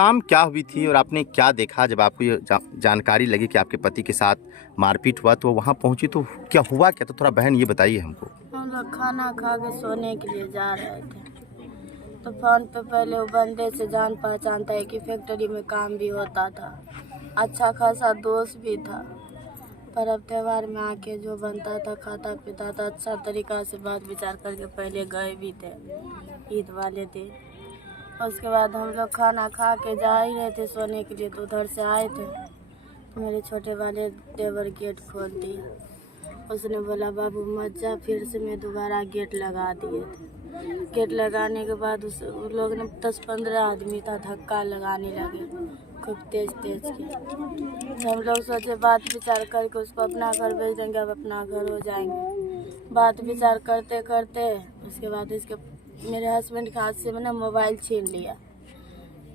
शाम क्या हुई थी और आपने क्या देखा जब आपको ये जानकारी लगी कि आपके पति के साथ मारपीट हुआ, तो वहाँ पहुँची तो क्या हुआ क्या? तो थोड़ा बहन ये बताइए हमको। हम लोग खाना खा के सोने के लिए जा रहे थे, तो फोन पे पहले वो बंदे से जान पहचान था कि फैक्ट्री में काम भी होता था, अच्छा खासा दोस्त भी था। पर अब त्यौहार में आके जो बनता था खाता पीता था, अच्छा तरीका से बात विचार करके पहले गए भी थे ईद वाले दिन। उसके बाद हम लोग खाना खा के जा ही रहे थे सोने के लिए, तो उधर से आए थे तो मेरे छोटे वाले देवर गेट खोल दिया। उसने बोला बाबू मत जा, फिर से मैं दोबारा गेट लगा दिए थे। गेट लगाने के बाद उन लोग ने 10-15 आदमी था, धक्का लगाने लगे खूब तेज तेज के। तो हम लोग सोचे बात विचार करके उसको अपना घर भेज देंगे, अब अपना घर हो जाएंगे। बात विचार करते करते उसके बाद इसके मेरे हस्बैंड के हाथ से मैंने मोबाइल छीन लिया।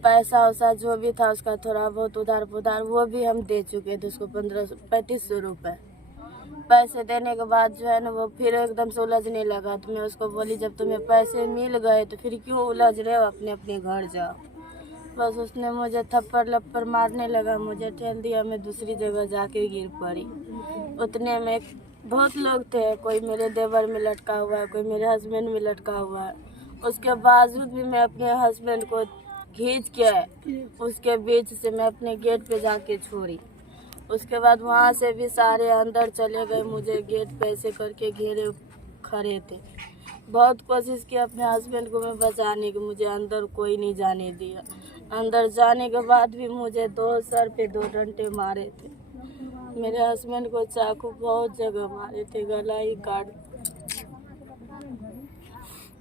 पैसा वैसा जो भी था उसका थोड़ा बहुत उधार पुधार वो भी हम दे चुके थे उसको 3500 रुपये। पैसे देने के बाद जो है ना वो फिर एकदम से उलझने लगा। तो मैं उसको बोली जब तुम्हें पैसे मिल गए तो फिर क्यों उलझ रहे हो, अपने अपने घर जाओ। बस उसने मुझे थप्पड़ लप्पड़ मारने लगा, मुझे ठेल दिया, मैं दूसरी जगह जाके गिर पड़ी। उतने में बहुत लोग थे, कोई मेरे देवर में लटका हुआ है, कोई मेरे हस्बैंड में लटका हुआ है। उसके बावजूद भी मैं अपने हस्बैंड को खींच के उसके बीच से मैं अपने गेट पे जाके छोड़ी। उसके बाद वहाँ से भी सारे अंदर चले गए, मुझे गेट पे ऐसे करके घेरे खड़े थे। बहुत कोशिश की अपने हस्बैंड को मैं बचाने की, मुझे अंदर कोई नहीं जाने दिया। अंदर जाने के बाद भी मुझे 2 सर पे 2 डंडे मारे थे। मेरे हस्बैंड को चाकू बहुत जगह मारे थे, गला ही काट।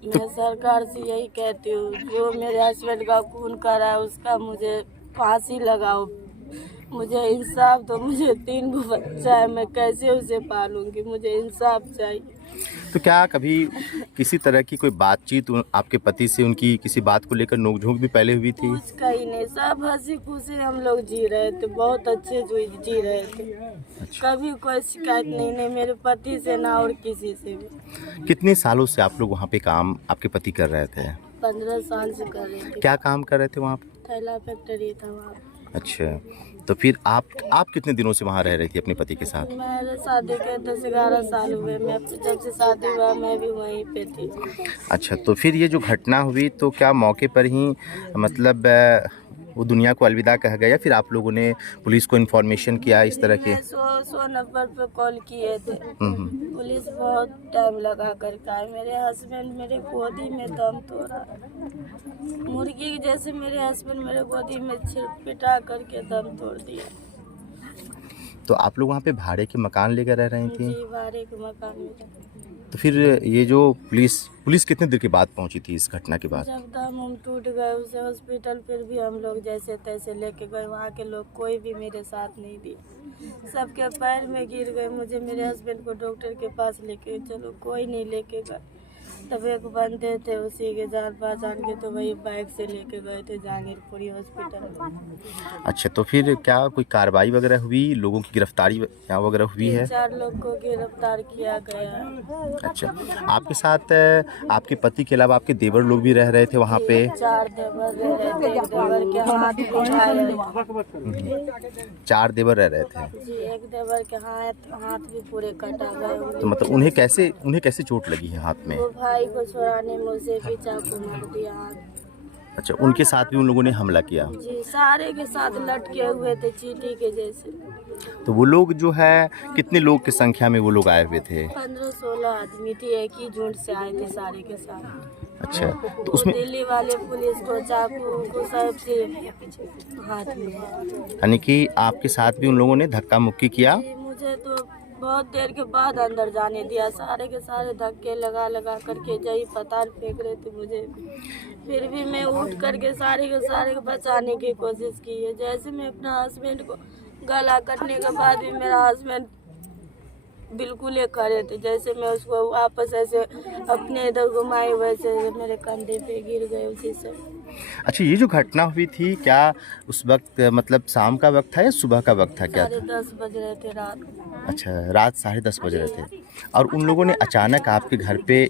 मैं सरकार से यही कहती हूँ जो मेरे हस्बैंड का खून करा है उसका मुझे फांसी लगाओ, मुझे इंसाफ दो। मुझे 3 बच्चा है, मैं कैसे उसे पालूंगी, मुझे इंसाफ चाहिए। तो क्या कभी किसी तरह की कोई बातचीत आपके पति से उनकी किसी बात को लेकर नोकझोंक भी पहले हुई थी? कुछ कहीं नहीं, सब हंसी खुशी हम लोग जी रहे थे, बहुत अच्छे जी रहे थे। अच्छा। कभी कोई शिकायत नहीं मेरे पति से ना और किसी से भी। कितने सालों से आप लोग वहाँ पे काम आपके पति कर रहे थे? 15 साल से कर रहे थे। क्या काम कर रहे थे वहाँ पे? थैला फैक्ट्री था वहाँ। अच्छा, तो फिर आप कितने दिनों से वहाँ रह रही थी अपने पति के साथ? मेरे शादी के 10-11 साल हुए, मैं जब से शादी हुआ मैं भी वहीं पे थी। अच्छा, तो फिर ये जो घटना हुई तो क्या मौके पर ही मतलब वो दुनिया को अलविदा कह गया, या फिर आप लोगों ने पुलिस को इन्फॉर्मेशन किया इस तरह के? 100 नंबर पे कॉल किए थे, पुलिस बहुत टाइम लगा कर आए। मेरे हस्बैंड मेरे गोदी में दम तोड़ा, मुर्गी जैसे मेरे हस्बैंड मेरे गोदी में पिटा करके दम तोड़ दिया। तो आप लोग वहाँ पे भाड़े के मकान लेकर रह रही थी? जी, भाड़े के मकान में। तो फिर ये जो पुलिस कितने देर के बाद पहुंची थी इस घटना के बाद? जब दम हम टूट गए उसे हॉस्पिटल, फिर भी हम लोग जैसे तैसे लेके गए। वहाँ के लोग कोई भी मेरे साथ नहीं दिए, सबके पैर में गिर गए। मुझे मेरे हस्बैंड को डॉक्टर के पास लेके चलो, कोई नहीं लेके गए। तब एक बंदे थे उसी के जान पहचान के, तो वही बाइक से लेके गए थे जहांगीरपुरी हॉस्पिटल। अच्छा, तो फिर क्या कोई कार्रवाई वगैरह हुई, लोगों की गिरफ्तारी वगैरह हुई है? 4 लोग को गिरफ्तार किया गया। अच्छा, आपके साथ आपके पति के अलावा आपके देवर लोग भी रह रहे थे वहाँ पे? 4 देवर रह रहे थे, एक देवर के हाथ उठाए। 4 देवर रह रहे थे जी, एक देवर के हाथ भी पूरे कटा गए। तो मतलब उन्हें कैसे चोट लगी है हाथ में? वो भाई को छुड़ाने में उसे भी चाकू मार दिया। अच्छा, उनके साथ भी उन लोगों ने हमला किया? जी, सारे के साथ लटके हुए थे चींटी के जैसे। तो वो लोग जो है कितने लोग की संख्या में वो लोग आए हुए थे? 15-16 आदमी थी, एक ही झुंड से आए थे सारे के साथ। अच्छा, तो उसमें दिल्ली वाले पुलिस को चाकू को सब से हाथ में। यानी कि आपके साथ भी उन लोगों ने धक्का मुक्की किया? मुझे तो बहुत देर के बाद अंदर जाने दिया, सारे के सारे धक्के लगा करके जही पताल फेंक रहे थे मुझे। फिर भी मैं उठ करके सारे के सारे बचाने की कोशिश की है। जैसे मैं अपना हस्बैंड को गला कटने के बाद भी मेरा हस्बैंड बिल्कुल एक खड़े थे, जैसे मैं उसको वापस ऐसे अपने इधर घुमाई वैसे मेरे कंधे पे गिर गए उसी से। अच्छा, ये जो घटना हुई थी क्या उस वक्त मतलब शाम का वक्त था या सुबह का वक्त था? क्या था? 10:30 बज रहे थे रात। अच्छा, रात 10:30 बज रहे थे और उन लोगों ने अचानक आपके घर पे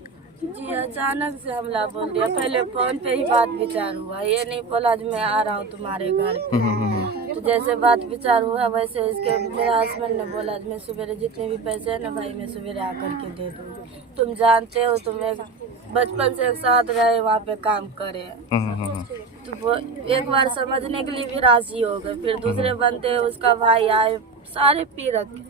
जी अचानक से हमला बोल दिया। पहले फोन पे ही बात विचार हुआ, ये नहीं बोला जो मैं आ रहा हूँ तुम्हारे घर पे। तो जैसे बात विचार हुआ वैसे इसके मेरा हस्बैंड ने बोला मैं सवेरे जितने भी पैसे हैं ना भाई मैं सवेरे आकर के दे दूँगी। तुम जानते हो तुम एक बचपन से एक साथ रहे वहाँ पे काम करे। तो वो एक बार समझने के लिए भी राजी हो गए। फिर दूसरे बंदे उसका भाई आए, सारे पी रखे,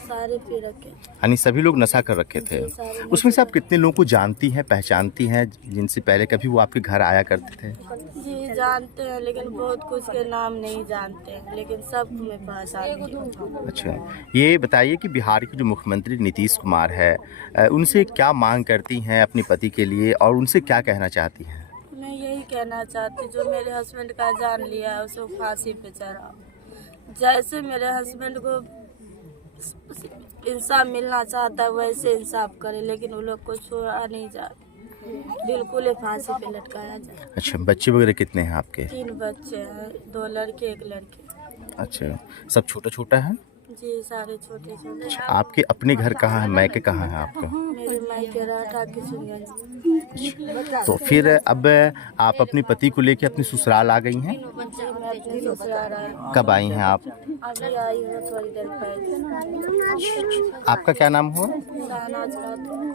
सारे पी रखे। यानी सभी लोग नशा कर रखे थे। जी, सारे उसमें से आप कितने लोगों को जानती हैं, पहचानती हैं, जिनसे पहले कभी वो आपके घर आया करते थे? जी जानते हैं लेकिन बहुत कुछ के नाम नहीं जानते हैं, लेकिन सब मैं पहचानती हूँ। अच्छा, ये बताइए कि बिहार के जो मुख्यमंत्री नीतीश कुमार है, उनसे क्या मांग करती हैं अपने पति के लिए और उनसे क्या कहना चाहती हैं? मैं यही कहना चाहती हूँ, जो मेरे हस्बैंड का जान लिया है उसे फांसी पे चढ़ाओ। जैसे मेरे हस्बैंड को इंसाफ मिलना चाहता है वैसे इंसाफ करे, लेकिन वो लोग को छोड़ा नहीं जा, बिल्कुल ही फांसी पे लटकाया जाए। अच्छा, बच्चे वगैरह कितने हैं आपके? 3 बच्चे हैं, 2 लड़के 1 लड़की। अच्छा, सब छोटा छोटा है? जी सारे छोटे छोटे। अच्छा, आपके अपने घर कहाँ है, मायके कहाँ है आपका? मेरे मायके राठा किशनगंज। तो फिर अब आप अपने पति को लेके अपनी ससुराल आ गई हैं? जी मैं अपने ससुराल आई। कब आई हैं आप? अभी आई हूँ थोड़ी देर पहले। आपका क्या नाम हुआ? शहनाज खातून।